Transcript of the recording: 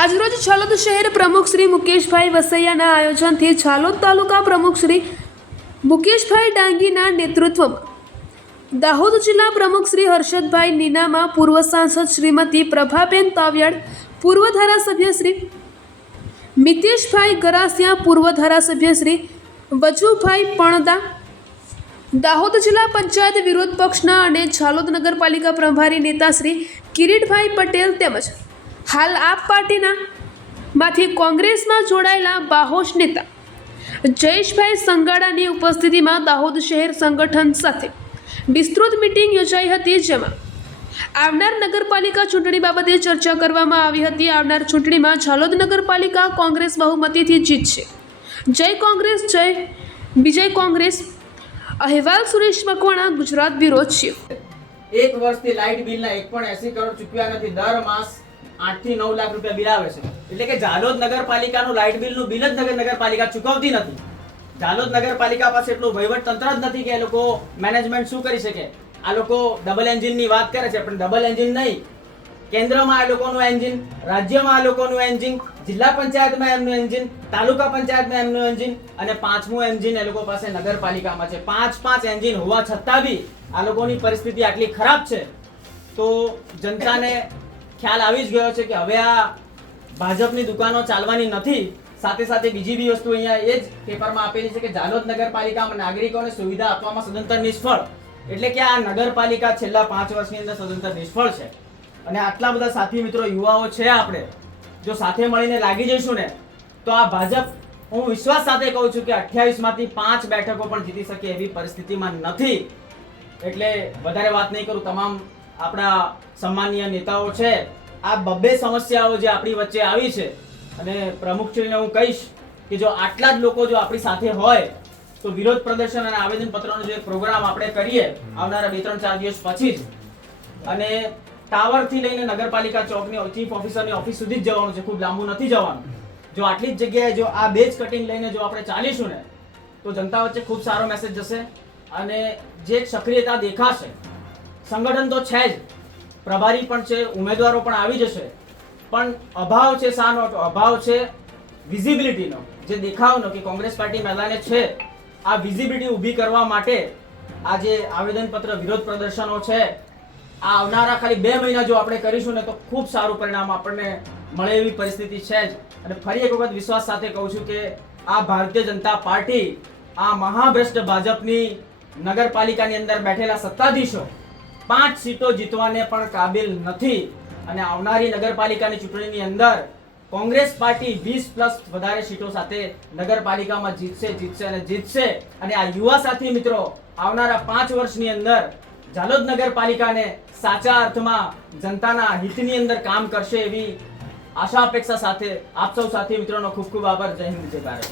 આજરોજ છાલોદ શહેર પ્રમુખ શ્રી મુકેશભાઈ વસૈયાના આયોજનથી છાલોદ તાલુકા પ્રમુખ શ્રી મુકેશભાઈ ડાંગીના નેતૃત્વમાં દાહોદ જિલ્લા પ્રમુખ શ્રી હર્ષદભાઈ નીનામા, પૂર્વ સાંસદ શ્રીમતી પ્રભાબેન તાવિયાડ, પૂર્વ ધારાસભ્ય શ્રી મિતેશભાઈ ગરાસિયા, પૂર્વ ધારાસભ્ય શ્રી વજુભાઈ પણદા, દાહોદ જિલ્લા પંચાયત વિરોધ પક્ષના અને છાલોદ નગરપાલિકા પ્રભારી નેતા શ્રી કિરીટભાઈ પટેલ તેમજ હાલ આપ પાર્ટીના માંથી કોંગ્રેસમાં જોડાયેલા બાહોશ નેતા જયેશભાઈ સંગાડાની ઉપસ્થિતિમાં દાહોદ શહેર સંગઠન સાથે વિસ્તૃત મીટિંગ યોજાઈ હતી, જેમાં આવનાર નગરપાલિકા ચૂંટણી બાબતે ચર્ચા કરવામાં આવી હતી. આવનાર ચૂંટણીમાં છાલોદ નગરપાલિકા કોંગ્રેસ બહુમતીથી જીતશે. જય કોંગ્રેસ, જય વિજય કોંગ્રેસ. અહેવાલ સુરેશ મકવાણા, ગુજરાત બ્યુરો ચીફ. એક વર્ષથી લાઇટ બિલના 1.80 કરોડ ચૂકવ્યા નથી. દર માસ 8 થી 9 લાખ રૂપિયા બિલ આવે છે. એટલે કે ઝાલોદ નગરપાલિકાનું લાઇટ બિલનું બિલ જ નગરપાલિકા ચૂકવતી નથી. ઝાલોદ નગરપાલિકા પાસે એટલું વહીવટ તંત્ર જ નથી કે એ લોકો મેનેજમેન્ટ શું કરી શકે. આ લોકો ડબલ એન્જિનની વાત કરે છે, પણ ડબલ એન્જિન નહીં. કેન્દ્રમાં આ લોકોનું એન્જિન, રાજ્યમાં આ લોકોનું એન્જિન, જિલ્લા પંચાયતમાં એમનું એન્જિન, તાલુકા પંચાયતમાં એમનું એન્જિન અને 5મું એન્જિન એ લોકો પાસે નગરપાલિકામાં છે. 5 એન્જિન હોવા છતાં બી આ લોકોની પરિસ્થિતિ આટલી ખરાબ છે, તો જનતાને ખ્યાલ આવી જ ગયો છે કે હવે આ ભાજપની દુકાનો ચાલવાની નથી. સાથે સાથે બીજી બી વસ્તુ અહીંયા એ જ પેપરમાં આપેલી છે કે ઝાલોદ નગરપાલિકામાં નાગરિકોને સુવિધા આપવામાં સદંતર નિષ્ફળ. એટલે કે આ નગરપાલિકા છેલ્લા 5 વર્ષની અંદર સદંતર નિષ્ફળ છે. અને આટલા બધા સાથી મિત્રો યુવાઓ છે, આપણે જો સાથે મળીને લાગી જઈશું ને તો આ ભાજપ, હું વિશ્વાસ સાથે કહું છું કે 28 માંથી 5 બેઠકો પણ જીતી શકે એવી પરિસ્થિતિમાં નથી. એટલે વધારે વાત નહીં કરું. તમામ આપણા સન્માનીય નેતાઓ છે, આ બબ્બે સમસ્યાઓ જે આપણી વચ્ચે આવી છે, અને પ્રમુખશ્રીને હું કહીશ કે જો આટલા જ લોકો જો આપણી સાથે હોય તો વિરોધ પ્રદર્શન અને આવેદનપત્રનો જે પ્રોગ્રામ આપણે કરીએ આવનારા 2-3-4 દિવસ પછી જ, અને ટાવરથી લઈને નગરપાલિકા ચોકની ચીફ ઓફિસરની ઓફિસ સુધી જ જવાનું છે, ખૂબ લાંબુ નથી જવાનું. જો આટલી જ જગ્યાએ જો આ બેજ કટિંગ લઈને જો આપણે ચાલીશું ને તો જનતા વચ્ચે ખૂબ સારો મેસેજ જશે અને જે સક્રિયતા દેખાશે. સંગઠન તો છે જ, પ્રભારી પણ છે, ઉમેદવારો પણ આવી જશે, પણ અભાવ છે શાનો? અભાવ છે વિઝિબિલિટીનો, જે દેખાવનો કે કોંગ્રેસ પાર્ટી મેદાને છે. આ વિઝિબિલિટી ઊભી કરવા માટે આ જે આવેદનપત્ર વિરોધ પ્રદર્શનો છે, આ આવનારા ખાલી 2 મહિના જો આપણે કરીશું ને તો ખૂબ સારું પરિણામ આપણને મળે એવી પરિસ્થિતિ છે જ. અને ફરી એક વખત વિશ્વાસ સાથે કહું છું કે આ ભારતીય જનતા પાર્ટી, આ મહાભ્રષ્ટ ભાજપની નગરપાલિકાની અંદર બેઠેલા સત્તાધીશો 5 સીટો જીતવાને પણ કાબિલ નથી. અને આવનારી નગરપાલિકાની ચૂંટણીની અંદર કોંગ્રેસ પાર્ટી 20+ વધારે સીટો સાથે નગરપાલિકામાં જીતશે. અને આ યુવા સાથી મિત્રો આવનારા 5 વર્ષની અંદર ઝાલોદ નગરપાલિકાને સાચા અર્થમાં જનતાના હિતની અંદર કામ કરશે એવી આશા અપેક્ષા સાથે આપ સૌ સાથી મિત્રોનો ખૂબ ખૂબ આભાર. જય હિન્દ, જય ભારત.